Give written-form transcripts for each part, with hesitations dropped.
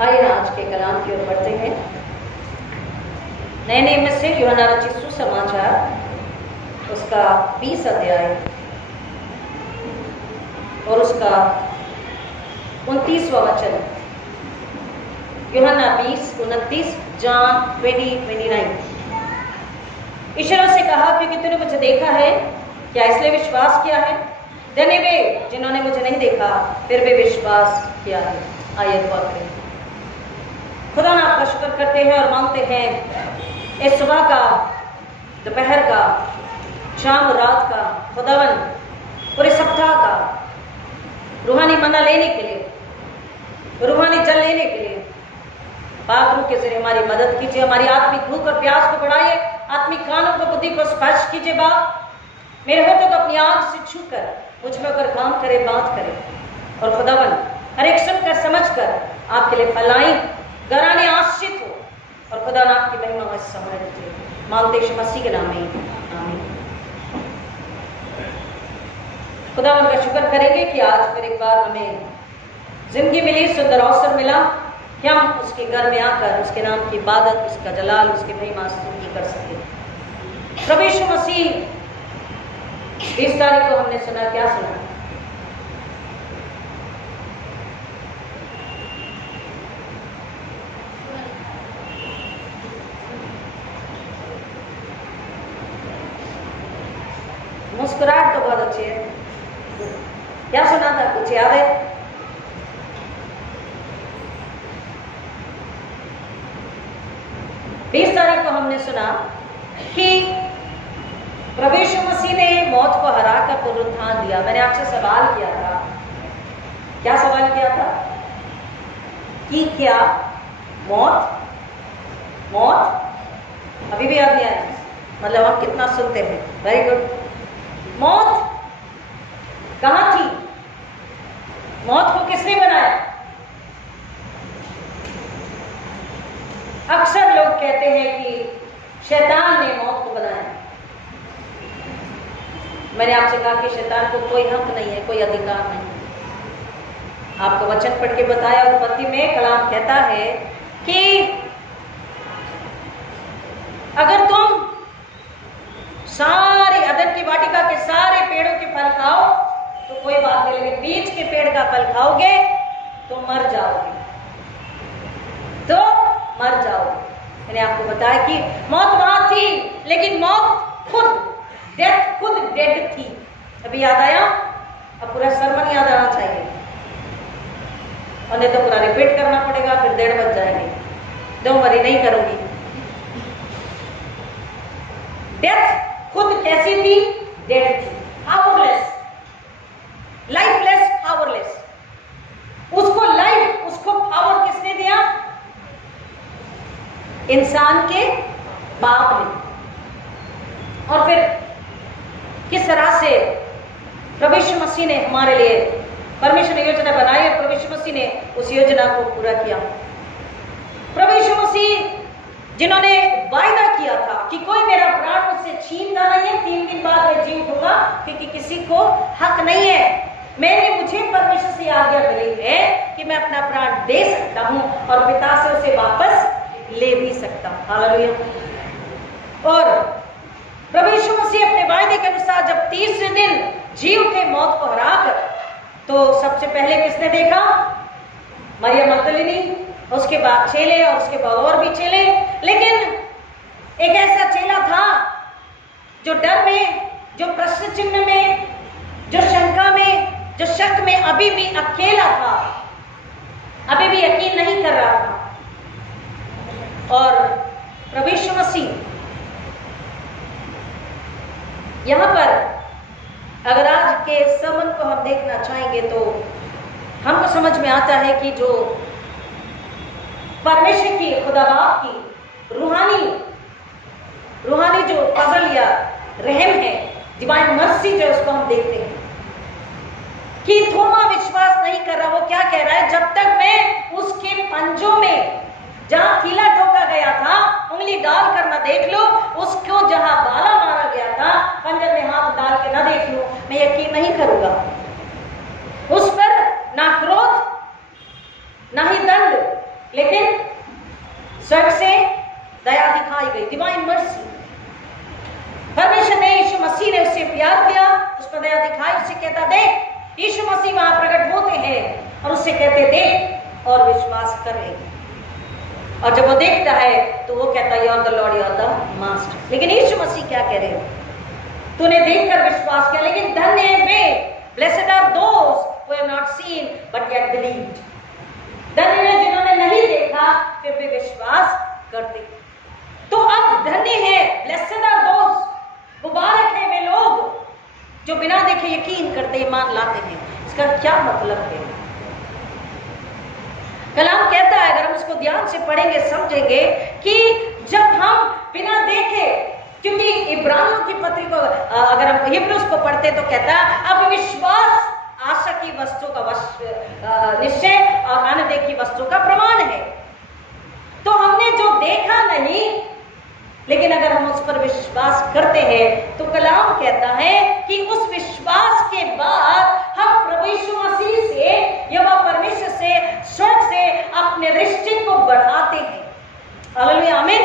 आइए आज के कलाम की ओर बढ़ते हैं। नए नियम में से यूहन्ना रचित सुसमाचार उसका 20 अध्याय और उसका 29वां वचन। यूहन्ना 20:29, जॉन 20:29। ईश्वर से कहा, क्योंकि तूने मुझे देखा है, क्या इसलिए विश्वास किया है? धन्य वे जिन्होंने मुझे नहीं देखा फिर भी विश्वास किया है। आइए दुआ करें। खुदा ना आपका शुक्र करते हैं और मांगते हैं इस सुबह का, दोपहर का, शाम रात का, खुदावन पूरे सप्ताह का रूहानी मन्ना लेने के लिए, रूहानी जल लेने के लिए पाक रूह के जरिए हमारी मदद कीजिए। हमारी आत्मिक भूख और प्यास को बढ़ाइए, आत्मिक कानों को, बुद्धि को स्पर्श कीजिए। बाप मेरे होठों को अपनी आंख से छूकर मुझ में होकर काम करे, बात करे और खुदावन हर एक सुनकर समझ कर आपके लिए फैलाई, घराने आश्रित हो और खुदा आपकी महिमा में समझ दे। मांगते यीशु मसीह के नाम में, आमीन। खुदावन का शुक्र करेंगे कि आज फिर एक बार हमें जिंदगी मिली, सुंदर अवसर मिला कि हम उसके घर में आकर उसके नाम की इबादत, उसका जलाल, उसकी महिमा स्तुति कर सके। प्रभु यीशु मसीह 20 तारीख को हमने सुना, क्या सुना? मुस्कुराहट तो बहुत अच्छी है। क्या सुना था, कुछ याद है? बीस तारीख को हमने सुना कि प्रभु यीशु मसीह ने मौत को हराकर पुनरुत्थान दिया। मैंने आपसे सवाल किया था, क्या सवाल किया था? कि क्या मौत अभी भी याद नहीं आया? मतलब हम कितना सुनते हैं। Very good. मौत कहां थी? मौत को किसने बनाया? अक्सर लोग कहते हैं कि शैतान ने मौत को बनाया। मैंने आपसे कहा कि शैतान को कोई हक नहीं है, कोई अधिकार नहीं। आपको वचन पढ़ के बताया, उत्पत्ति में कलाम कहता है कि अगर तुम सारे अदन की वाटिका के सारे पेड़ों के फल खाओ तो कोई बात नहीं, लेकिन बीज के पेड़ का फल खाओगे तो मर जाओगे, मैंने आपको बताया कि मौत वहां थी, लेकिन मौत खुद डेड थी। अभी याद आया? अब पूरा सरमन याद आना चाहिए और नहीं तो पूरा रिपीट करना पड़ेगा, फिर 1:30 बज जाएंगे। डोंट वरी, नहीं करूंगी। डेथ खुद कैसी थी? डेड थी, पावरलेस, लाइफलेस, पावरलेस। उसको लाइफ, उसको पावर किसने दिया? इंसान के बाप ने। और फिर किस तरह से प्रभु यीशु मसीह ने हमारे लिए, परमेश्वर ने योजना बनाई और प्रभु यीशु मसीह ने उस योजना को पूरा किया। प्रभु यीशु मसीह जिन्होंने वायदा किया था कि कोई मेरा प्राण मुझसे छीनता नहीं है, 3 दिन बाद मैं जीवित होगा, क्योंकि किसी को हक नहीं है। मुझे परमेश्वर से आज्ञा मिली है कि मैं अपना प्राण दे सकता हूं और पिता से उसे वापस ले भी सकता हूं। हालेलुया। और प्रभु यीशु मसीह अपने वायदे के अनुसार जब 30वें दिन जी उठे मौत को हराकर, तो सबसे पहले किसने देखा? मरियम मगदलिनी, उसके बाद चेले और उसके बाद और भी चेले। लेकिन एक ऐसा चेला था जो डर में, जो प्रश्न चिन्ह में, जो शंका में, जो शक में अभी भी अकेला था, अभी भी यकीन नहीं कर रहा था। और प्रभु यीशु मसीह यहां पर, अगर आज के संबंध को हम देखना चाहेंगे तो हमको समझ में आता है कि जो परमेश्वर की, खुदा बाप की रूहानी जो फजल या रहम है, डिवाइन मर्सी, जो उसको हम देखते हैं कि थोमा विश्वास नहीं कर रहा। वो क्या कह रहा है? जब तक मैं उसके पंजों में, जहां कीला ठोका गया था, उंगली डालकर न देख लो, उसको जहां बाला मारा गया था, पंजर में हाथ डाल के न देख लो, मैं यकीन नहीं करूंगा। उस पर ना क्रोध, ना ही दंड, यीशु मसीह वहां प्रकट होते हैं और उससे कहते देख और विश्वास कर ले। और जब वो देखता है तो वो कहता है you are the lord, you are the master. लेकिन यीशु मसीह क्या कह रहे हैं? तूने देखकर विश्वास किया, लेकिन धन्य है वे, blessed are those who have not seen but yet believed. धन्य है जिन्होंने नहीं देखा फिर भी विश्वास करते। तो अब धन्य है, ब्लेसेड आर दोस, मुबारक है वे लोग जो बिना देखे यकीन करते ईमान लाते हैं। इसका क्या मतलब है? कलाम कहता है, अगर हम उसको ध्यान से पढ़ेंगे समझेंगे कि जब हम बिना देखे, क्योंकि इब्रानियों की पत्री को अगर हम हिब्रूस को पढ़ते तो कहता है अब विश्वास आशा की वस्तु का निश्चय और अनदेखी वस्तु का प्रमाण है। तो हमने जो देखा नहीं, लेकिन अगर हम उस पर विश्वास करते हैं तो कलाम कहता है कि उस विश्वास के बाद हम प्रभु यीशु मसीह से या परमेश्वर से, स्वर्ग से अपने रिश्ते को बढ़ाते हैं। हालेलुया, आमीन।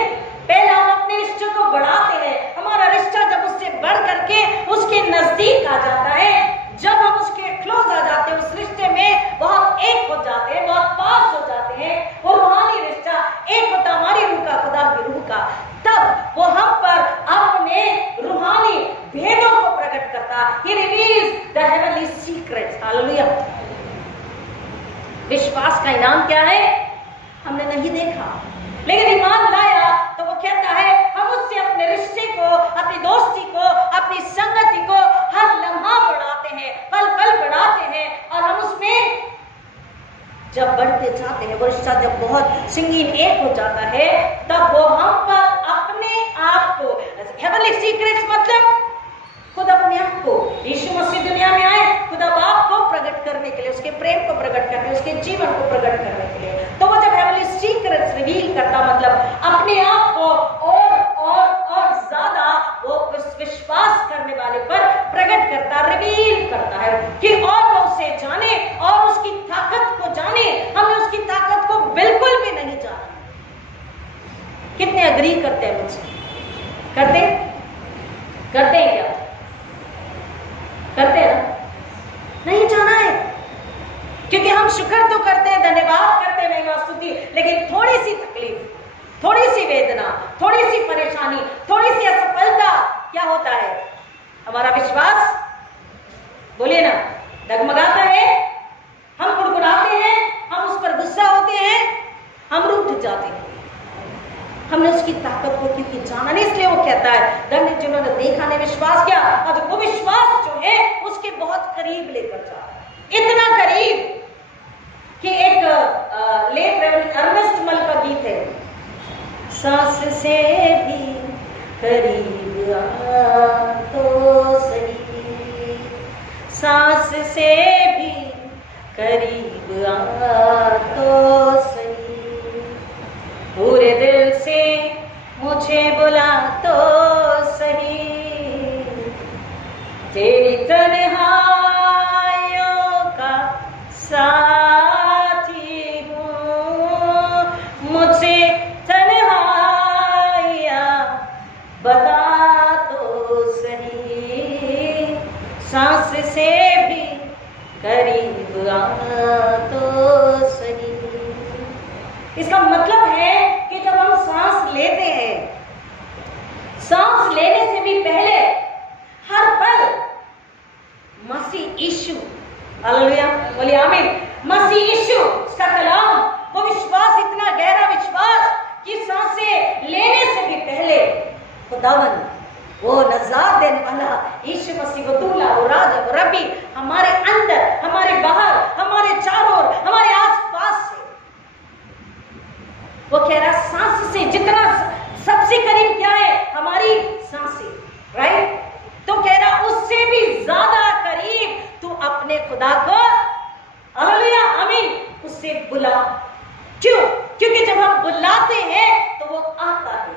पहले हम अपने रिश्ते को बढ़ाते हैं। हमारा रिश्ता जब उससे बढ़ करके उसके नजदीक आ जाता है, जब हम उसके क्लोज आ जाते हैं, उस रिश्ते में बहुत एक हो जाते हैं, बहुत पास हो जाते हैं, वो रूहानी रिश्ता एक होता हमारी रूह का, खुदा की रूह का, तब वो हम पर अपने रूहानी भेदों को प्रकट करता। He reveals the heavenly secrets. Hallelujah. विश्वास का इनाम क्या है? हमने नहीं देखा लेकिन ईमान लाया तो वो कहता है हम उससे अपने रिश्ते को, अपनी दोस्ती को, अपनी संगति को हर लम्हा बढ़ाते हैं, पल पल बढ़ाते हैं। और हम उसमें जब बढ़ते जाते हैं, वो रिश्ता जब बहुत संगीन एक हो जाता है, तब वो हम पर अपने आप को, हेवनली सीक्रेट्स मतलब खुद अपने आप को, यीशु मसीह दुनिया में आए खुद बाप को प्रकट करने के लिए, उसके प्रेम को प्रकट करने, उसके जीवन को प्रकट करने के लिए। तो वो जब हेवनली सीक्रेट्स रिवील करता मतलब अपने आप को और ज्यादा वो विश्वास करने वाले पर प्रकट करता, रिवील करता है कि और वो उसे जाने और उसकी ताकत को जाने। हमने उसकी ताकत को बिल्कुल भी नहीं जाना। कितने अग्री करते हैं मुझसे? करते हैं क्या? करते हैं ना? नहीं जाना है, क्योंकि हम शुक्र तो करते हैं, धन्यवाद करते हैं, महिमा स्तुति, लेकिन थोड़ी सी तकलीफ, थोड़ी सी वेदना, थोड़ी सी परेशानी, थोड़ी सी असफलता, क्या होता है? हमारा विश्वास, बोलिए ना, डगमगाता है, हम कुड़कुड़ाते हैं, हम उस पर गुस्सा होते हैं, हम रूठ जाते हैं। हमने उसकी ताकत को क्योंकि जाना नहीं, इसलिए वो कहता है धन्य जिन्होंने देखा ने विश्वास किया। और वो विश्वास जो है उसके बहुत करीब लेकर जा, इतना करीब कि एक लेट अर्नेस्ट मल का गीत है, सांस से भी करीब आ तो सही, सांस से भी करीब आ तो सही, पूरे दिल से मुझे बुला तो सही, तेरी तन्हाइयों का साथी हूँ, मुझे तन्हाइयाँ बता तो सही, सांस से भी करीब आ तो सही। इसका मतलब है कि जब हम सांस लेते हैं, सांस लेने से भी पहले हर पल मसीह यीशु, हालेलुया, बोलिए आमीन, मसीह यीशु, उसका कलाम, वो विश्वास, इतना गहरा विश्वास कि सांसें लेने से भी पहले खुदावन, वो नजात देने वाला यीशु मसीह, वो दूल्हा, वो राजा, वो रब्बी हमारे अंदर, हमारे बाहर, हमारे चारों ओर, हमारे आसपास से, वो कह रहा सांस से जितना सबसे करीब क्या है? हमारी सांसें, राइट? तो कह रहा उससे भी ज्यादा करीब तू अपने खुदा को, हालेलुया, आमीन, उससे बुला। क्यों? क्योंकि जब हम बुलाते हैं तो वो आता है,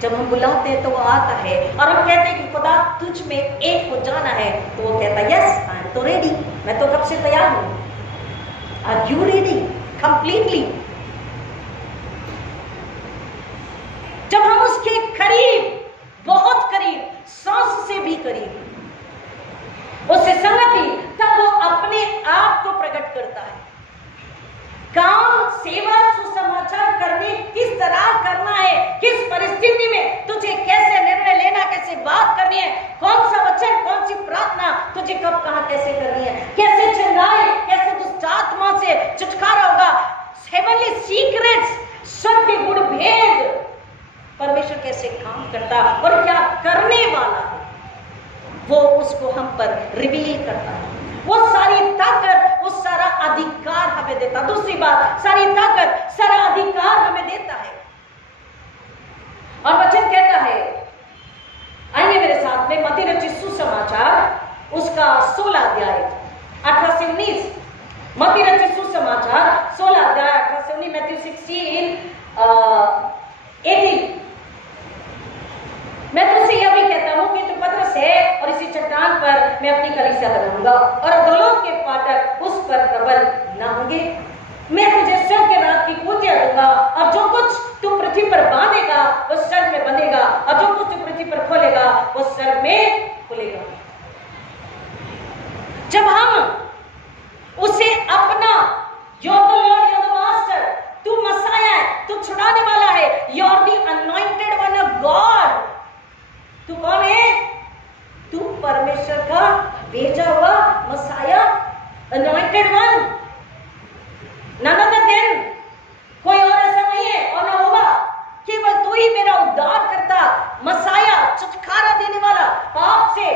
जब हम बुलाते हैं तो वो आता है। और हम कहते हैं कि खुदा तुझ में एक हो जाना है, तो वो कहता है यस आई एम तो रेडी, मैं तो कब से तैयार हूं। Are you ready completely? जब हम उसके करीब, बहुत करीब, सांस से भी करीब, सेवा सुसमाचार करने किस तरह करना है, किस परिस्थिति में तुझे कैसे निर्णय लेना, कैसे बात करनी है, कौन सा वचन, कौन सी प्रार्थना तुझे कब कहां कैसे करनी है, कैसे चंगाई, कैसे दुष्ट आत्मा से छुटकारा होगा, हेवनली सीक्रेट्स, स्वर्ग के गुण भेद परमेश्वर कैसे काम करता और क्या करने वाला है, वो उसको हम पर रिवील करता है। वो सारी ताकत, वो सारा अधिकार हमें देता। दूसरी बात, सारी ताकत, सारा अधिकार हमें देता है। और वचन कहता है, आइए मेरे साथ में मत्ती रचित सुसमाचार उसका 16 अध्याय 18 से 19। मत्ती रचित सुसमाचार 16 अध्याय 18 से 19। मैथ्यू 16 18। मैं तुझसे यह भी कहता हूं कि तू पतरस है और इसी चट्टान पर मैं अपनी कलीसिया बनाऊंगा और अधोलोक के फाटक उस पर प्रबल न होंगे। मैं तुझे स्वर्ग के राज की कुंजियां दूंगा और जो कुछ तू पृथ्वी पर बांधेगा वो स्वर्ग में बंधेगा और जो कुछ तू पृथ्वी पर खोलेगा वो स्वर्ग में खुलेगा। जब हम उसे अपना you're the Lord, you're the master, तू मसाया है, तू छुड़ाने वाला है, you're the anointed one of God, तू कौन है? तू परमेश्वर का भेजा हुआ Messiah, anointed one, none other than, कोई और ऐसा नहीं है और ना होगा, केवल तू ही मेरा उद्धार करता मसाया, छुटकारा देने वाला, पाप से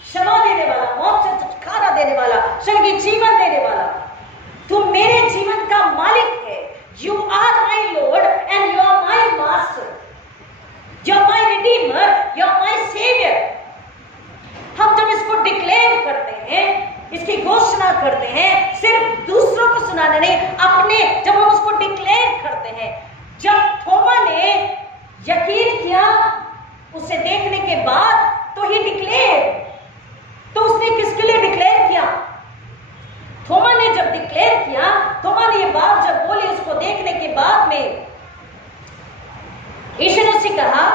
क्षमा देने वाला, मौत से छुटकारा देने वाला, स्वर्गीय जीवन देने वाला, तू मेरे जीवन का मालिक है। You are my Lord and you are my master. You are my redeemer, you are my savior. हम जब इसको डिक्लेयर करते हैं, इसकी घोषणा करते हैं, सिर्फ दूसरों को सुनाने नहीं, अपने जब हम उसको डिक्लेयर करते हैं, जब थोमा ने यकीन किया उसे देखने के बाद तो ही डिक्लेयर, तो उसने किसके लिए डिक्लेयर किया? थोमा ने जब डिक्लेयर किया, थोमा ने ये बात जब बोली उसको देखने के बाद में, यीशु ने उससे कहा,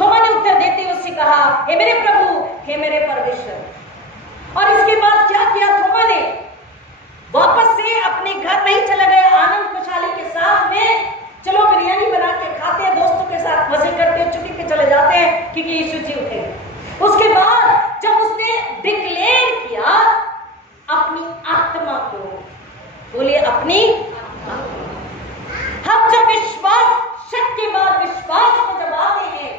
थोमा ने उत्तर देते हुए उससे कहा, हे मेरे प्रभु, हे मेरे परमेश्वर। और इसके बाद क्या किया थोमा ने? वापस से अपने घर नहीं चला गया आनंद खुशहाली के साथ में, चलो बिरयानी बना के खाते हैं, दोस्तों के साथ मजे करते हैं, छुट्टी पे चले जाते हैं क्योंकि यीशु जी उठे। उसके बाद जब उसने डिक्लेयर किया अपनी आत्मा को, बोलिए अपनी आत्मा। हम जब विश्वास, शक के बाद विश्वास को दबाते हैं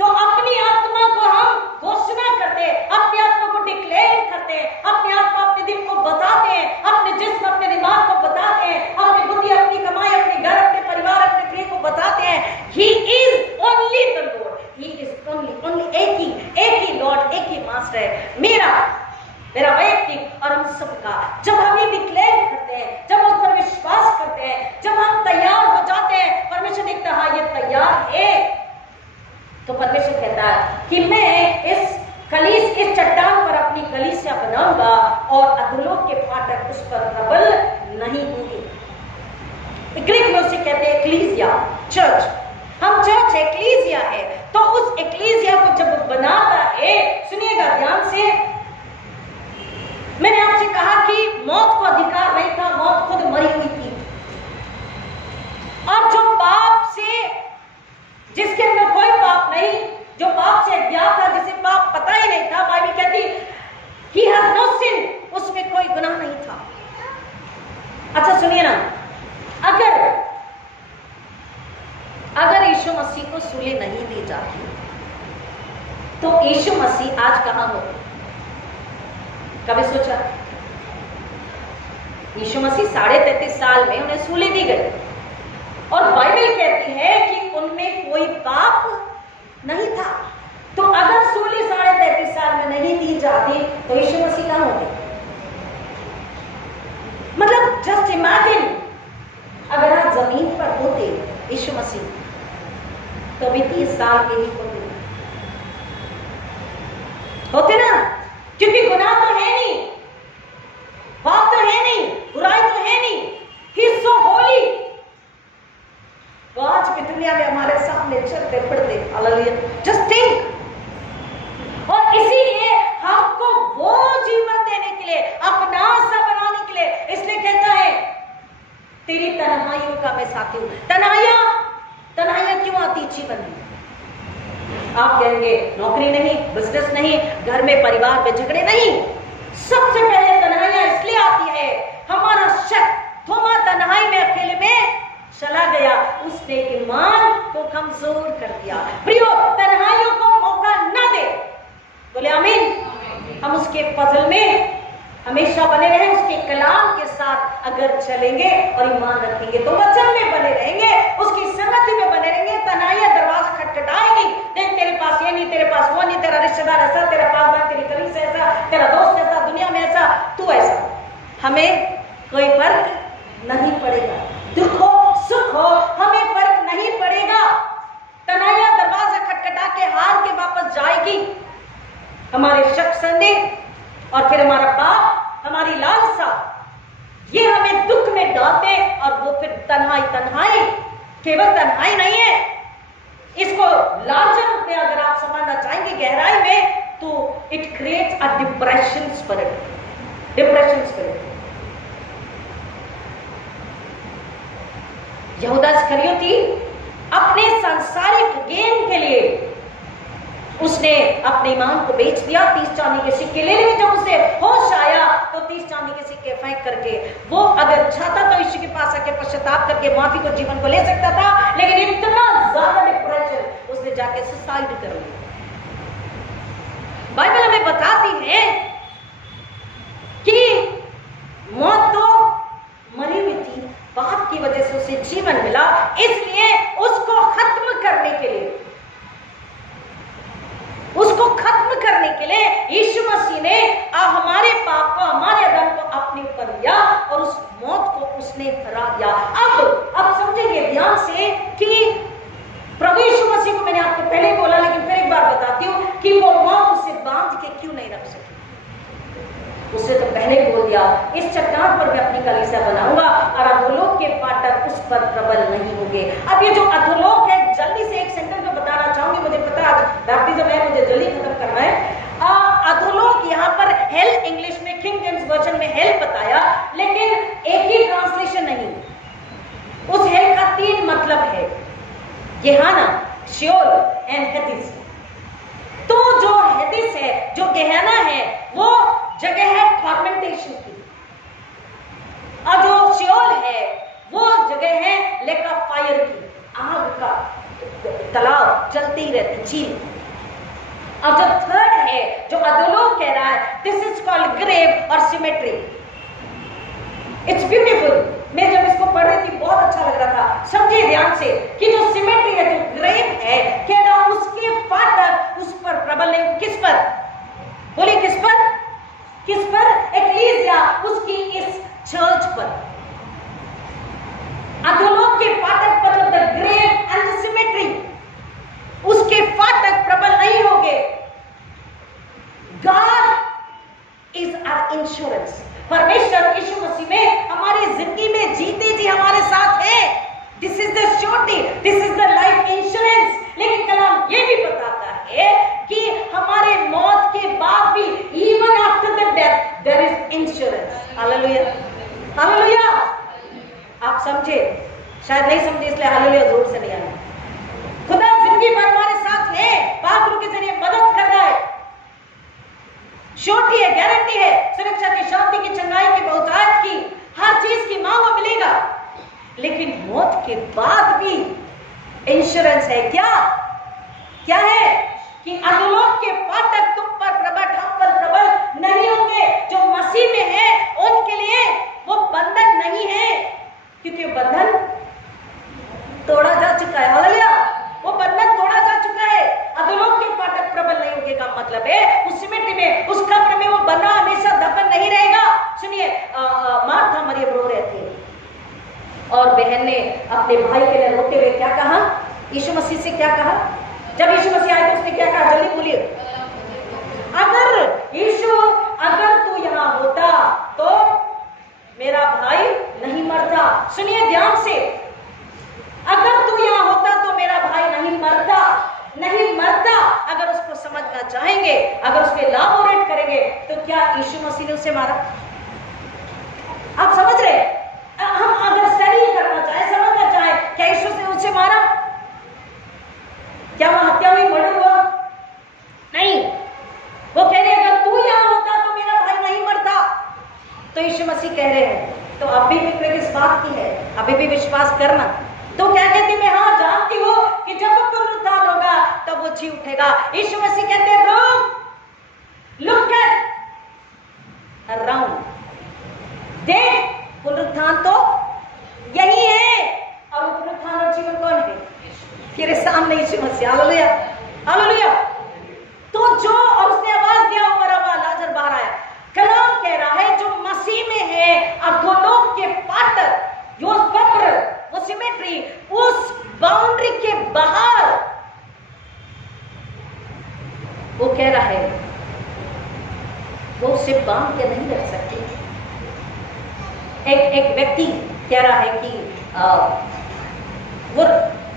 तो अपनी आत्मा को हम घोषणा करते हैं, अपनी आत्मा को डिक्लेयर करते हैं, अपनी आत्मा अपने दिल को बताते हैं, अपने जिस्म अपने दिमाग को बताते हैं, अपनी बुद्धि, अपनी कमाई, अपने घर, अपने परिवार, अपने प्रिय को बताते हैं। He is only the Lord, He is only एक ही लॉर्ड, एक ही मास्टर है, मेरा वैयक्तिक और हम सबका। जब हम ये डिक्लेयर करते हैं, जब उस पर विश्वास करते हैं, जब हम तैयार हो जाते हैं, परमेश्वर देखता है ये तैयार है, तो परमेश्वर कहता है कि मैं इस चट्टान पर अपनी कलीसिया बनाऊंगा और अधोलोक के फाटक उस पर प्रबल नहीं होंगे। ग्रीक में उसे कहते हैं एक्लीसिया, चर्च। हम चर्च है, एक्लीसिया है, तो उस एक्लीसिया को जब बनाता है, सुनिएगा ध्यान से, मैंने आपसे कहा कि मौत को अधिकार नहीं था, मौत खुद मरी हुई थी, और जो पाप से, जिसके अंदर कोई पाप नहीं, जो पाप से अज्ञात था, जिसे पाप पता ही नहीं था, बाइबल कहती he has no sin, उसमें कोई गुनाह नहीं था। अच्छा सुनिए ना, अगर यीशु मसीह को सूली नहीं दी जाती तो यीशु मसीह आज कहां होते? कभी सोचा? यीशु मसीह 33.5 साल में उन्हें सूली दी गई और बाइबल कहती है कि उनमें कोई पाप नहीं था। तो अगर सूली 33.5 साल में नहीं दी जाती तो यीशु मसीह कहां होते? मतलब जस्ट इमेजिन, अगर आप जमीन पर होते यीशु मसीह तो भी 30 साल के ही होते ना, क्योंकि गुनाह तो है नहीं, पाप तो है नहीं, बुराई तो है नहीं, ही इज सो होली। तो आज की दुनिया में हमारे सामने चलते फिरते, हालेलुया, जस्ट थिंक। और इसीलिए हमको वो जीवन देने के लिए, अपना सा बनाने के लिए, इसलिए कहता है बताती हूँ, तन्हाइयां क्यों आती जीवन में? आप कहेंगे नौकरी नहीं, बिजनेस नहीं, घर में परिवार में झगड़े नहीं। सबसे पहले तन्हाइयां इसलिए आती है, हमारा शक थोमा तन्हाई में अकेले में चला गया, उसने ईमान को कमजोर कर दिया। प्रियो, तन्हाइयों को मौका न दे। बोले आमीन। हम उसके फजल में हमेशा बने रहे, उसके कलाम के साथ अगर चलेंगे और ईमान रखेंगे तो वचन में बने रहेंगे, उसकी संगति में बने रहेंगे। तन्हाइयां दरवाजा खटखटाएंगी, देख तेरे पास ये नहीं, तेरे पास वो नहीं, तेरा रिश्तेदार ऐसा, तेरा पासवान, तेरी कलीग से ऐसा, तेरा दोस्त ऐसा, दुनिया में ऐसा, तू ऐसा। हमें कोई फर्क नहीं पड़ेगा, दुख हो सुख हो, हमें फर्क नहीं पड़ेगा। तन्हाइयां दरवाजा खटखटा के हार के वापस जाएगी। हमारे शक संदेह और फिर हमारा पाप, हमारी लालसा, ये हमें दुख में डालते और वो फिर तन्हाई केवल तन्हाई नहीं है, इसको लार्जर रूप में अगर आप समझना चाहेंगे गहराई में, तो it creates a depression spirit. यहूदा इस्करियोती अपने सांसारिक गेन के लिए उसने अपने ईमान को बेच दिया। 30 चांदी के सिक्के ले लिए। जब उसे होश आया तो 30 चांदी के सिक्के फेंक करके वो अगर चाहता तो यीशु के पास आके पश्चाताप करके माफी को जीवन को ले सकता था, लेकिन इतना ज्यादा डिप्रेशन, उसने जाके सुसाइड कर लिया। बाइबल हमें बताती है कि मौत तो मरी हुई थी, पाप की वजह से उसे जीवन मिला, इसलिए उसको खत्म करने के लिए यीशु मसीह ने हमारे पाप को, हमारे अधर्म को अपने ऊपर लिया और उस मौत को उसने हरा दिया। अब समझेंगे ध्यान से कि प्रभु यीशु मसीह को, मैंने आपको पहले बोला लेकिन फिर एक बार बताती हूँ कि वो मौत उसे बांध के क्यों नहीं रख सकी। उससे तो पहले बोल दिया, इस चट्टान पर मैं अपनी कलीसिया बनाऊंगा और अधोलोक के फाटक उस पर प्रबल नहीं होंगे। अब ये जो अधोलोक है, जल्दी से एक सेंटेंस में बताना चाहूंगी, मुझे पता है आज बैप्टिज्म है, मुझे जल्दी खत्म करना है। अधोलोक यहाँ पर हेल, इंग्लिश में किंग जेम्स वर्जन में हेल बताया, लेकिन एक ही ट्रांसलेशन नहीं। उस हेल का 3 मतलब है, गेहाना, शियोल एंड हेदिस। तो जो हेदिस है, जो गेहाना है, वो जगह है टॉर्मेंटेशन की, और जो शियोल है वो जगह है लेक ऑफ फायर की, आग का तालाब चलती ही रहती, झील। अब जो थर्ड है, जो अधोलोक कह रहा है, दिस इज कॉल्ड ग्रेव और सिमेट्री। It's beautiful. मैं जब इसको पढ़ रही थी बहुत अच्छा लग रहा था। समझिए ध्यान से कि जो सिमेट्री है, जो ग्रेव है, कह रहा उसके फाटक उस पर प्रबल नहीं। किस पर? बोलिए किस पर? किस पर? एक्लीसिया, उसकी इस चर्च पर। अधोलोक के फाटक मतलब the grave and the cemetery, उसके फाटक प्रबल नहीं होंगे। God is our insurance. परमेश्वर यीशु मसीह में हमारी जिंदगी में जीते जी हमारे साथ है। This is the surety, this is the life insurance. लेकिन कलाम ये भी बताता है कि हमारे मौत के बाद भी, even after the death, there is insurance. Hallelujah, hallelujah. आप समझे? शायद नहीं समझे, इसलिए हालेलुया जोर से नहीं आया। खुदा जिंदगी भर हमारे साथ है, पाक रूह के जरिए मदद कर रहा है, श्योरिटी है, गारंटी है, सुरक्षा की, शांति की, चंगाई की, बहुतायत की, हर चीज की मांग मिलेगा। लेकिन मौत के बाद भी इंश्योरेंस है। क्या क्या है? कि अधोलोक के फाटक तुम पर प्रबल, हम पर प्रबल नहीं होंगे। जो मसीह में है उनके लिए वो बंधन नहीं है, क्योंकि बंधन तोड़ा जा चुका है। हालेलुया, वो बंधन तोड़ा जा चुका है। अधोलोक के फाटक प्रबल नहीं होंगे का मतलब है उस सिमेट्री में, उस कब्र में वो बंधा हमेशा दफन नहीं रहेगा। सुनिए, मार्था मरियम रो रहे थे और बहन ने अपने भाई के लिए रोते हुए क्या कहा? यीशु मसीह से क्या कहा? जब यीशु मसीह आए तो उसने क्या कहा? जल्दी बोलिए। अगर यीशु, अगर तू यहाँ होता तो मेरा भाई नहीं मरता। सुनिए ध्यान से, अगर तू यहाँ होता तो मेरा भाई नहीं मरता, नहीं मरता। अगर उसको समझना चाहेंगे, अगर उसके इलाबोरेट करेंगे, तो क्या यीशु मसीह ने उसे मारा? आप समझ रहे? हम अगर स्टडी करना चाहे, समझना चाहे, मारा? क्या वह हत्या हुई, मर्डर हुआ? नहीं। वो कह रहे अगर तू यहां होता तो मेरा भाई नहीं मरता। तो यीशु मसीह कह रहे हैं तो अब भी फिक्र किस बात की है, अभी भी विश्वास करना। तो क्या कहती, मैं हाँ जानती हूँ कि जब वो पुनरुत्थान होगा तब वो जी उठेगा। यीशु मसीह कहते हैं रुक, लुक एट अराउंड, देख पुनरुत्थान तो यही है। और वो पुनरुत्थान और जीवन कौन है? तेरे सामने यीशु मसीह। Hallelujah, hallelujah. तो जो, और उसने आवाज दिया, मरा हुआ लाजर बाहर आया। कलाम कह रहा है जो मसीह में है, अधोलोक के फाटक, जो कब्र, वो सिमेट्री, उस बाउंड्री के बाहर वो कह रहा है वो उसे बांध के नहीं रख सकते। एक व्यक्ति कह रहा है कि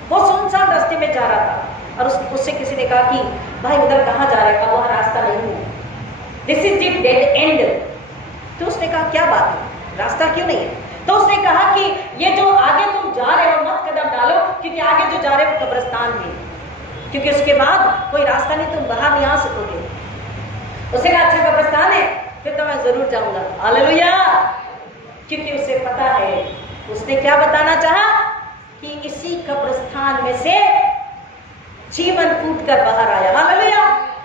वो सुनसान रास्ते में जा रहा था और उससे किसी ने कहा कि भाई उधर कहाँ जा रहे हो, वहां रास्ता नहीं है, this is the dead and. तो उसने कहा क्या बात है, रास्ता क्यों नहीं है? तो उसने कहा कि ये जो आगे तुम जा रहे हो मत कदम डालो, क्योंकि आगे जो जा रहे हो कब्रिस्तान है, क्योंकि उसके बाद कोई रास्ता नहीं, तुम बाहर नहीं आ सकोगे। उसने कहा अच्छा कब्रिस्तान है, फिर तो मैं जरूर जाऊंगा। हालेलुया। क्योंकि उसे पता है, उसने क्या बताना चाहा कि इसी कब्रिस्तान में से जीवन फूट कर बाहर आया। हालेलुया।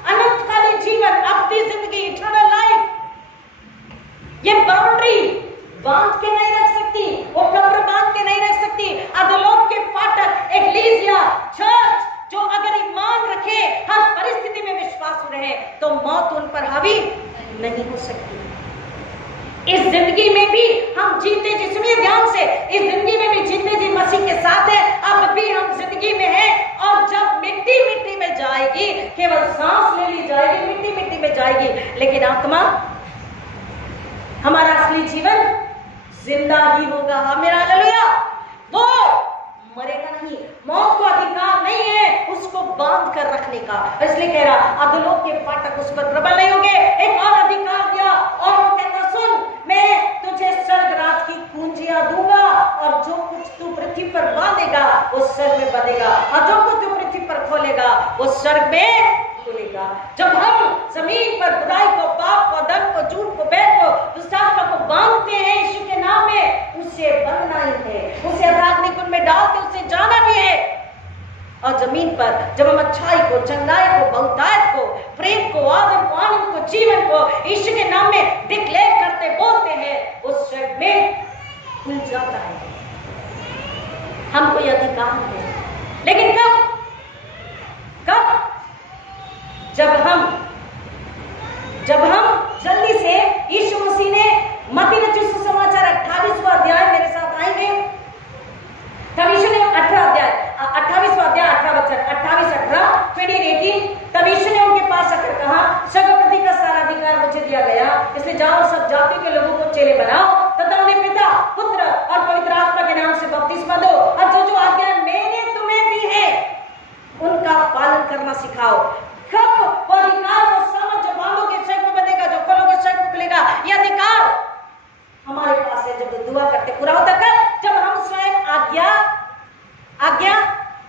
अनंतकालीन जीवन, अपनी जिंदगी, इटर्नल लाइफ। ये बाउंड्री बांध के नहीं रख सकती, वो कब्र बांध के नहीं रख सकती। अधोलोक के फाटक, एक्लीसिया, चर्च, जो अगर ईमान रखे, हर परिस्थिति में विश्वास रहे, तो मौत उन पर हावी नहीं हो सकती। इस जिंदगी में भी हम जीते जी, सुनिए ध्यान से, इस जिंदगी में भी जीते जी मसीह के साथ है। अब भी हम जिंदगी में हैं, और जब मिट्टी मिट्टी में जाएगी, केवल सांस ले ली जाएगी, मिट्टी मिट्टी में जाएगी, लेकिन आत्मा, हमारा असली जीवन जिंदा ही होगा। हमें हालेलुया। वो मरेगा नहीं, मौत को अधिकार नहीं है उसको बांध कर रखने का। इसलिए कह रहा अधोलोक के फाटक उस पर प्रबल नहीं होंगे। एक और अधिकार दिया, और वो कहता सुन, मैं तुझे स्वर्ग राज की कुंजियां दूंगा, और जो कुछ तू पृथ्वी पर बांधेगा वो स्वर्ग में बंधेगा, और जो कुछ तू पृथ्वी पर खोलेगा वो स्वर्ग में खुलेगा। जब हम जमीन पर बुराई को, पाप को, धन को, झूठ को, बैठ को, दुष्टात्मा को बांधते हैं यीशु के नाम में, उसे बनना ही है, उसे अग्नि कुंड में डाल के उसे जाना भी है। और जमीन पर जब हम अच्छाई को, चंगाई को, बहुतायत को, प्रेम को, आदर को, आनंद को, जीवन को यीशु के नाम में डिक्लेयर करते बोलते हैं, उस स्वर्ग में खुल जाता है। हमको यह अधिकार है, लेकिन कब? जब हम जल्दी से, यीशु मसीह ने मत्ती रचित सुसमाचार 28वां अध्याय, मेरे साथ आएंगे, तब यीशु ने 28वां अध्याय 18 वचन 28-18 तब यीशु ने उनके पास आकर कहा, सर्वप्रति का सारा अधिकार मुझे दिया गया, इसलिए जाओ सब जातियों के लोगों को चेले बनाओ, तथा उन्हें पिता, पुत्र और पवित्र आत्मा के नाम से बपतिस्मा दो, और जो जो आज्ञा मैंने तुम्हें दी है उनका पालन करना सिखाओ। कब वो अधिकार, वो समझ, जो बांधोगे स्वर्ग में बनेगा, जो खोलोगे स्वर्ग में खुलेगा, ये अधिकार हमारे पास है। जब दुआ करते पूरा होता कब? जब हम स्वयं आज्ञा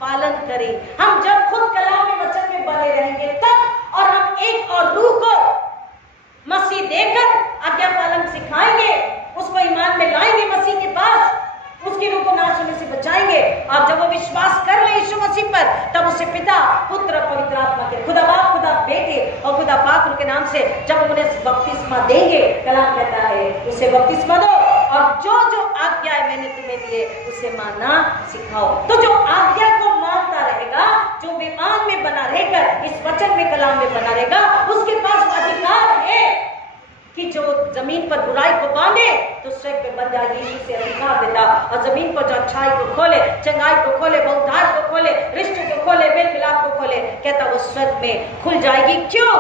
पालन करें। हम जब खुद कलाम में, वचन में बने रहेंगे तब, और हम एक और रूह को मसीह देकर आज्ञा पालन सिखाएंगे, उसको ईमान में लाएंगे मसीह के पास, उसकी रूह को नाश होने से बचाएंगे। और जब वो विश्वास कर ले यीशु मसीह पर, तब उसे पिता, पुत्र, पवित्र आत्मा के, खुदा बाप, खुदा बेटे और खुदा पाक उनके नाम से जब उन्हें बपतिस्मा देंगे, कलाम कहता है उसे बपतिस्मा दो, और जो जो आज्ञाएं मैंने तुम्हें दिए उसे मानना सिखाओ। तो जो आज्ञा को मानता रहेगा, जो ईमान में बना रहकर, इस वचन में, कलाम में बना रहेगा, उसके पास अधिकार है कि जो जमीन पर बुराई को बांधे तो स्वर्ग में बन जाए। यीशु से अधिकार देता, और जमीन पर जो अच्छाई को खोले, चंगाई को खोले, बहुतायत को खोले, रिश्ते को खोले, मेल मिलाप को खोले, कहता वो स्वर्ग में खुल जाएगी। क्यों?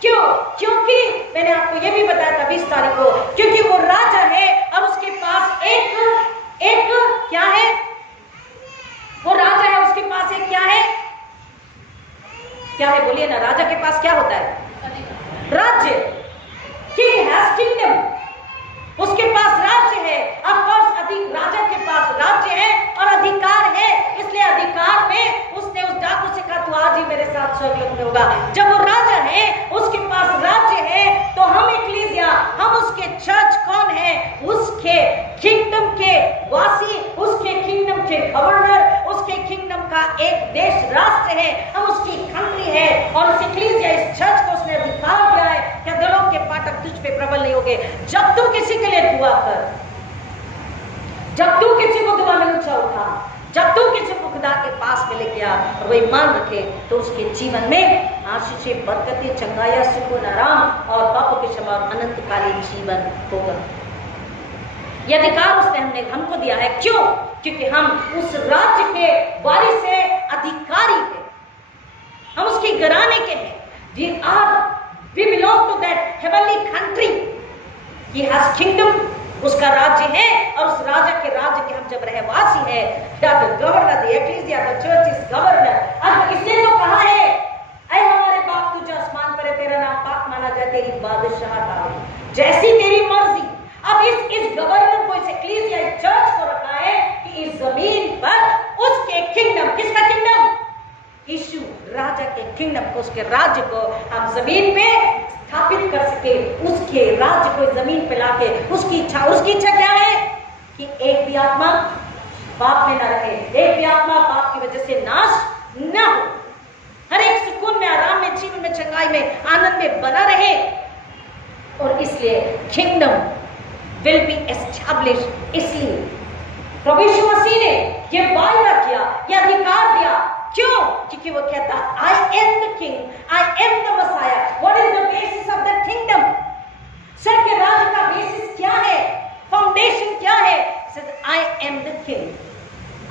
क्योंकि मैंने आपको ये भी बताया था 20 तारीख को, क्योंकि वो राजा है और उसके पास एक क्या है? वो राजा है, उसके पास एक क्या है? क्या है? बोलिए ना, राजा के पास क्या होता है? राज्य। King has kingdom, उसके पास राज्य है। ऑफ कोर्स राजा के पास राज्य है और अधिकार है, इसलिए अधिकार करोगे। जब तू किसी के लिए दुआ कर, जब तू किसी को दुआ में ऊंचा उठा, जब तू किसी को खुदा के पास में लेके आ और वो ईमान रखे, तो उसके जीवन में आशीषें, बरकतें, चंगाया, सुकून, आराम और पापों की क्षमा और अनंतकालीन जीवन होगा। यह अधिकार उसने हमको दिया है। क्यों? क्योंकि हम उस राज्य के वारिस हैं, अधिकारी हैं, हम उसकी घराने के हैं। We belong to that heavenly country. He has kingdom, उसका राज्य है, और उस राज्य के हम जब रहवासी हैं, governor, the ecclesia, the church is governor। अब इसने तो कहा है, ऐ हमारे बाप तू जो आसमान पर है, तेरा नाम पाक माना जाए, तेरी बादशाहत आवे, जैसी तेरी मर्जी। अब इस गवर्नर को, इस ecclesia, इस चर्च को रखा है कि इस जमीन पर उसके किंगडम, किसका किंगडम? यीशु राजा के किंगडम को, उसके राज्य को हम जमीन पे स्थापित कर सके, उसके राज्य को जमीन पे लाके, उसकी इच्छा क्या है कि एक भी आत्मा पाप में न रहे, एक भी आत्मा पाप की वजह से नाश न हो, हर एक सुकून में, आराम में, जीवन में, चंगाई में, आनंद में बना रहे। और इसलिए किंगडम विल बी एस्टैब्लिश। इसलिए प्रभु यीशु मसीह ने यह वायदा किया, यह अधिकार दिया। क्यों? क्योंकि वो कहता, I am the king, I am the messiah. What is the basis of the kingdom? सर के राज्य का बेसिस क्या है, फाउंडेशन क्या है? I am the king,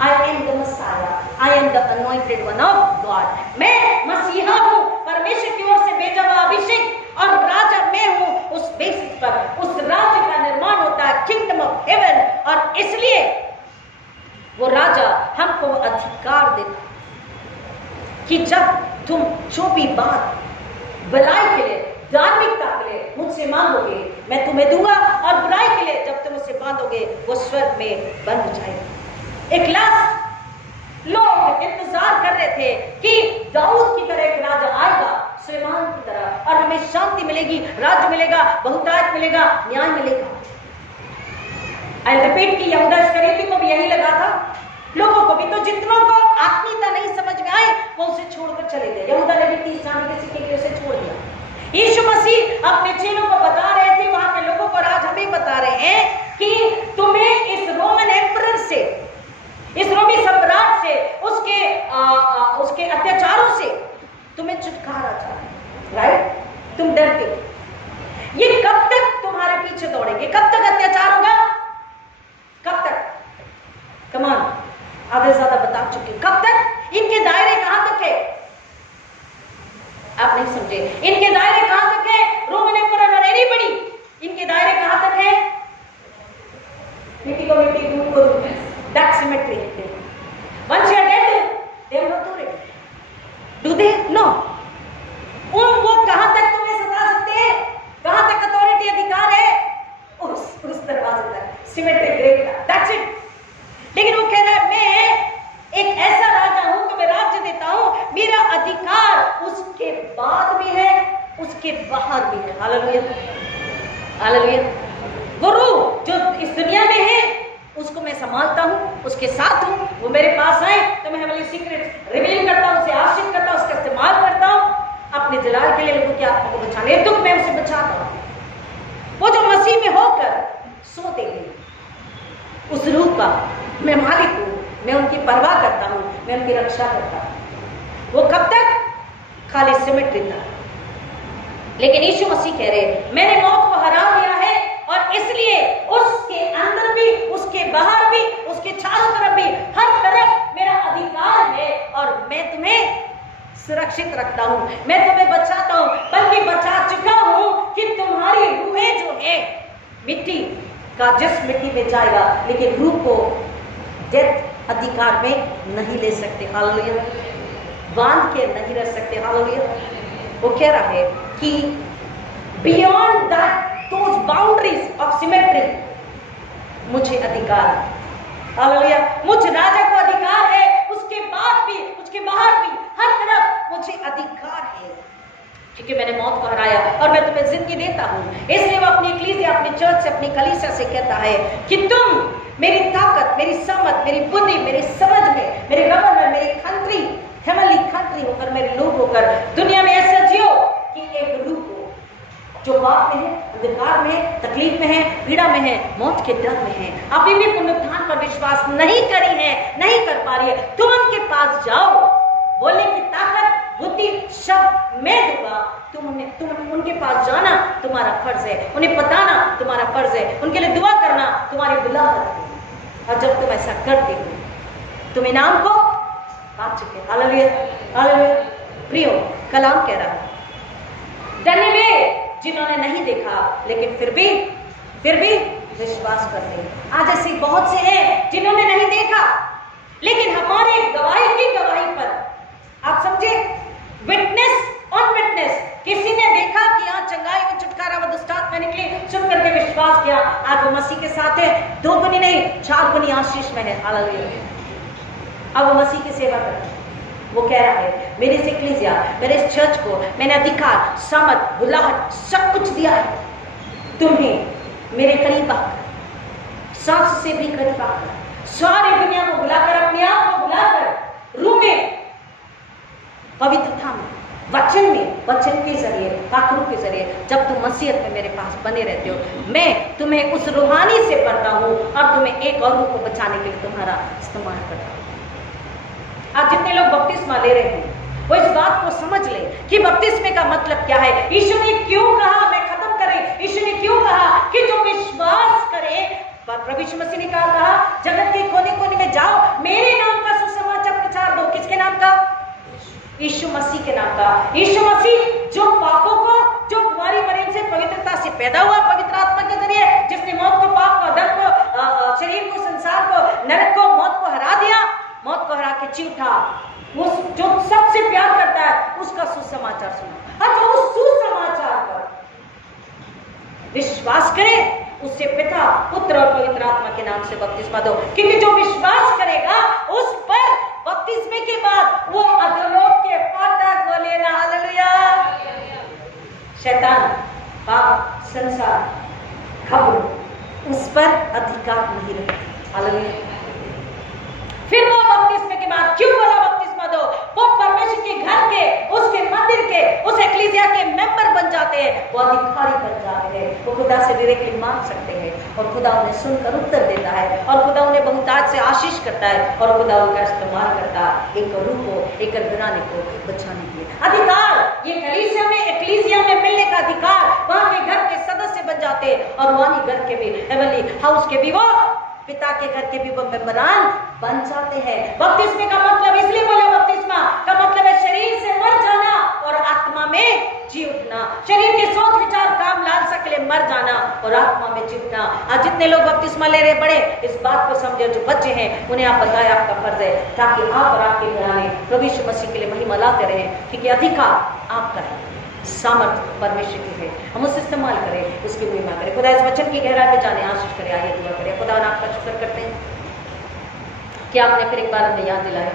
I am the messiah, I am the anointed one of God. मैं मसीहा हूं, परमेश्वर की ओर से भेजा हुआ अभिषेक, और राजा मैं हूं। उस बेसिस पर उस राज्य का निर्माण होता है, किंगडम ऑफ हेवन। और इसलिए वो राजा हमको अधिकार देता कि जब तुम जो भी बात भलाई के लिए, धार्मिकता के लिए मुझसे मांगोगे, मैं तुम्हें दूंगा, और बुराई के लिए जब तुम मुझसे मांगोगे, वो स्वर्ग में बंद हो जाएगा। एक लास्ट लोग इंतजार कर रहे थे कि दाऊद की तरह एक राजा आएगा, सुलेमान की तरह, और हमें शांति मिलेगी, राज्य मिलेगा, बहुतायत मिलेगा, न्याय मिलेगा। आई रिपीट कि यहूदा इस्करियोती को भी यही लगा था, लोगों को भी। तो जितनों को आत्मीयता नहीं समझ में आई, वो उसे छोड़कर चले गए। यहूदा ने भी 30 साल के सिक्के के लिए उसे छोड़ दिया। यीशु मसीह अपने चेलों को बता रहे थे, वहां के लोगों को, आज हमें बता रहे हैं कि तुम्हें इस रोमन एम्परर से, इस रोमी सम्राट से, उसके अत्याचारों से तुम्हें छुटकारा चाहिए। राइट? तुम डरते, ये कब तक तुम्हारे पीछे दौड़ेंगे? कब तक अत्याचार होगा? कब तक? कमान आधे ज्यादा बता चुके। कब तक? इनके दायरे कहां तक है? आप नहीं समझे। इनके दायरे कहां तक है? रोमन एम्परर और एनीबॉडी, इनके दायरे कहां तक है? मिट्टी को मिट्टी, दूध को दूध, that's cemetery. Once you are dead, they will not do it. Do they? No. वो कहां तक तुम्हें सता सकते हैं? कहां तक अथॉरिटी, अधिकार है? उस दरवाजे तक, सिमेट्री ग्रेट, दैट्स इट। लेकिन वो कह रहा है, मैं एक ऐसा राजा हूं, तुम्हें राज्य देता हूं, मेरा अधिकार उसके बाद भी है, उसके बाहर भी है। Hallelujah, hallelujah. वो रूह जो इस दुनिया में है, उसको मैं संभालता हूं, उसके साथ हूं। वो मेरे पास आए तो मैं हेवनली सीक्रेट्स रिवील करता हूं, उसे आशीष करता हूं, उसका इस्तेमाल करता हूं अपने जलाल के लिए, लोगों की आत्मा को बचाने, दुख में उसे बचाता हूं। वो जो मसीह में होकर सोते गए, उस रूह का मैं मालिक हूं, मैं उनकी परवाह करता हूं, मैं उनकी रक्षा करता हूं। वो कब तक? खाली सिमेट्री तक। लेकिन यीशु मसीह कह रहे, मैंने मौत को हरा दिया है, और इसलिए उसके अंदर भी, उसके बाहर भी, उसके चारों तरफ भी, हर तरफ मेरा अधिकार है, और मैं तुम्हें सुरक्षित रखता हूं, मैं तुम्हें बचाता हूं, बल्कि बचा चुका हूं कि तुम्हारी रूहें जो है, मिट्टी का जिस मिट्टी में जाएगा, लेकिन रूह को डेथ अधिकार में नहीं ले सकते। हालेलुया। बांध के नहीं रह सकते। हालेलुया। वो कह रहा है कि beyond that those boundaries of symmetry मुझे अधिकार है। हालेलुया। मुझ राजा को अधिकार है, उसके बाद भी, उसके बाहर भी, हर तरफ मुझे अधिकार है, क्योंकि मैंने मौत को हराया और मैं तुम्हें जिंदगी देता हूं। इसलिए वो अपनी एक्लीसिया, अपनी चर्च से, अपनी कलीसिया से कहता है कि तुम मेरी ताकत, मेरी समझ, मेरी बुद्धि, मेरी समझ में, मेरे गवर्नर, मेरी कंट्री, हेवनली कंट्री होकर, मेरे लोग होकर दुनिया में ऐसा जियो कि एक रूह को जो पाप में है, अंधकार में है, तकलीफ में है, पीड़ा में है, मौत के डर में है, अभी भी पुनरुत्थान पर विश्वास नहीं करी है, नहीं कर पा रही है, तुम उनके पास जाओ। बोलने की ताकत, बुद्धि, शब्द मैं दूंगा। तुम उनके पास जाना तुम्हारा फर्ज है, उन्हें बताना तुम्हारा फर्ज है, उनके लिए दुआ करना तुम्हारी बुलाहट है। और जब तुम ऐसा करते हो तुम इनाम को पा चुके। Hallelujah, hallelujah. प्रियो, कलाम कह रहा है, धन्य वे जिन्होंने नहीं देखा लेकिन फिर भी विश्वास करते हैं। आज ऐसे बहुत से हैं जिन्होंने नहीं देखा लेकिन हमारे गवाही की गवाही पर, आप समझे, विटनेस ऑन विटनेस, किसी ने देखा कि यहाँ चंगाई में छुटकारा व दुष्ट आत्मा निकली, सुन करके विश्वास किया, आज वो मसीह के साथ है, 2 गुनी नहीं 4 गुनी आशीष में है। हालेलुया। अब वो मसीह की सेवा कर रहा है। वो कह रहा है, मेरे इस एक्लीसिया, मेरे इस चर्च को मैंने अधिकार, सामर्थ, बुलाहट सब कुछ दिया है, तुम्हें मेरे करीब आकर, सांस से भी करीब आकर, सारी दुनिया को बुलाकर, अपने आप को बुलाकर, रूह में, पवित्रता में, वचन के जरिए, पाखरू के जरिए, जब तुम मसीहत में मेरे पास बने रहते हो, मैं तुम्हें उस रूहानी से भरता हूं और तुम्हें एक और को बचाने के लिए तुम्हारा इस्तेमाल करता हूं। आज जितने लोग बपतिस्मा ले रहे हैं वो इस बात को समझ ले कि बपतिस्मे का मतलब क्या है। यीशु ने क्यों कहा, मैं खत्म करें, यीशु ने क्यों कहा कि जो विश्वास करे, प्रभु यीशु मसीह ने कहा जगत के कोने कोने में जाओ, मेरे नाम का सुसमाचार प्रचार दो। किसके नाम का? यीशु मसीह के नाम का। यीशु मसीह जो पापों को, जो कुंवारी मरियम से पवित्रता से पैदा हुआ, पवित्र आत्मा के जरिए, जिसने मौत को, पाप को, दर्द को, शरीर को, संसार को, नरक को, मौत को हरा दिया, मौत को हरा के जी उठा, वो जो सबसे प्यार करता है उसका सुसमाचार सुना। और जो उस सुसमाचार पर विश्वास करे उससे पिता, पुत्र और पवित्र आत्मा के नाम से बपतिस्मा दो, क्योंकि जो विश्वास करेगा उस पर बपतिस्मे के बाद वो अधोलोक के फाटक बोलेगा। हालेलुया। शैतान, पाप, संसार, खबर उस पर अधिकार नहीं रखता। हालेलुया। फिर वो बपतिस्मे के बाद क्यों बोला बपतिस्मा दो? वो परमेश्वर के घर के, उसके मंदिर के, उस एक्लीसिया के मेंबर बन जाते हैं, वो अधिकारी बन जाते हैं, वो खुदा से डायरेक्टली मांग सकते हैं और खुदा उन्हें सुनकर उत्तर देता है और खुदा उन्हें बहुतायत से आशीष करता है और खुदा उनका इस्तेमाल करता है एक रूह को, एक घराने को बचाने के लिए। अधिकार, ये कलीसिया में, एक्लीसिया में मिलने का अधिकार, वहां के घर के सदस्य बन जाते हैं और वहां घर के भी, हेवनली हाउस के भी, वो पिता के घर के भी वो मेंबरान बन जाते हैं। बपतिस्मे का मतलब इसलिए बोला, बपतिस्मा का मतलब है शरीर से मर जाना और आत्मा में जी उठना। शरीर के सोच विचार काम लालसा के लिए मर जाना और आत्मा में जी उठना। आज जितने लोग बपतिस्मा ले रहे बड़े, इस बात को समझे, जो बच्चे हैं उन्हें आप बताएं, आपका फर्ज है, ताकि आप और आपके घराने प्रभु यीशु मसीह के लिए महिमा लाते रहे, क्योंकि अधिकार आपका है, सामर्थ परमेश्वर की है, हम उसे इस्तेमाल करें, उसकी महिमा करें। खुदा इस वचन की गहराई में जाने आशीष करे। आइए दुआ करें। खुदा आपका शुक्र करते हैं कि आपने फिर एक बार हमें याद दिलाया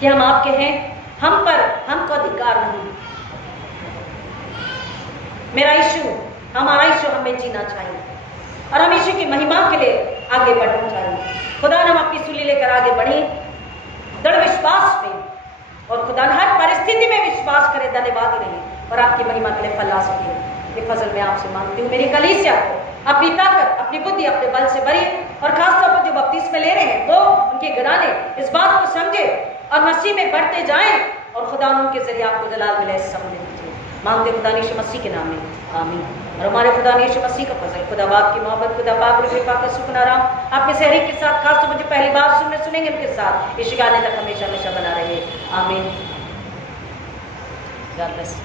कि हम आपके हैं, हम पर हमको अधिकार नहीं। मेरा यीशु, हमारा यीशु हमें जीना चाहिए और हम यीशु की महिमा के लिए आगे बढ़ना चाहिए। खुदा हम अपनी सूली लेकर आगे बढ़े दृढ़ विश्वास में और खुदा हर परिस्थिति में विश्वास करे, धन्यवाद ही रहे और आपकी महिमा के लिए फल ला सके। ये फजल मैं आपसे मांगती हूँ, मेरी कलीसिया को अपनी ताकत, अपनी बुद्धि, अपने बल से भरी और खासतौर पर जो बपतिस्मा ले रहे हैं वो, उनके घराने इस बात को समझे और मसीह में बढ़ते जाएं और खुदा उनके जरिए आपको जलाल मिले, समझ दीजिए। मांगते खुदा यीशु मसीह के नाम में, आमीन। और हमारे खुदा यीशु मसीह का फजल, खुदा बाप की मोहब्बत, खुदा पाक और कृपा का सुख आराम आप में से हर एक के साथ, खास तो मुझे पहली बार सुनेंगे उनके साथ, यीशु के आने तक हमेशा हमेशा बना रहे। आमीन। God bless.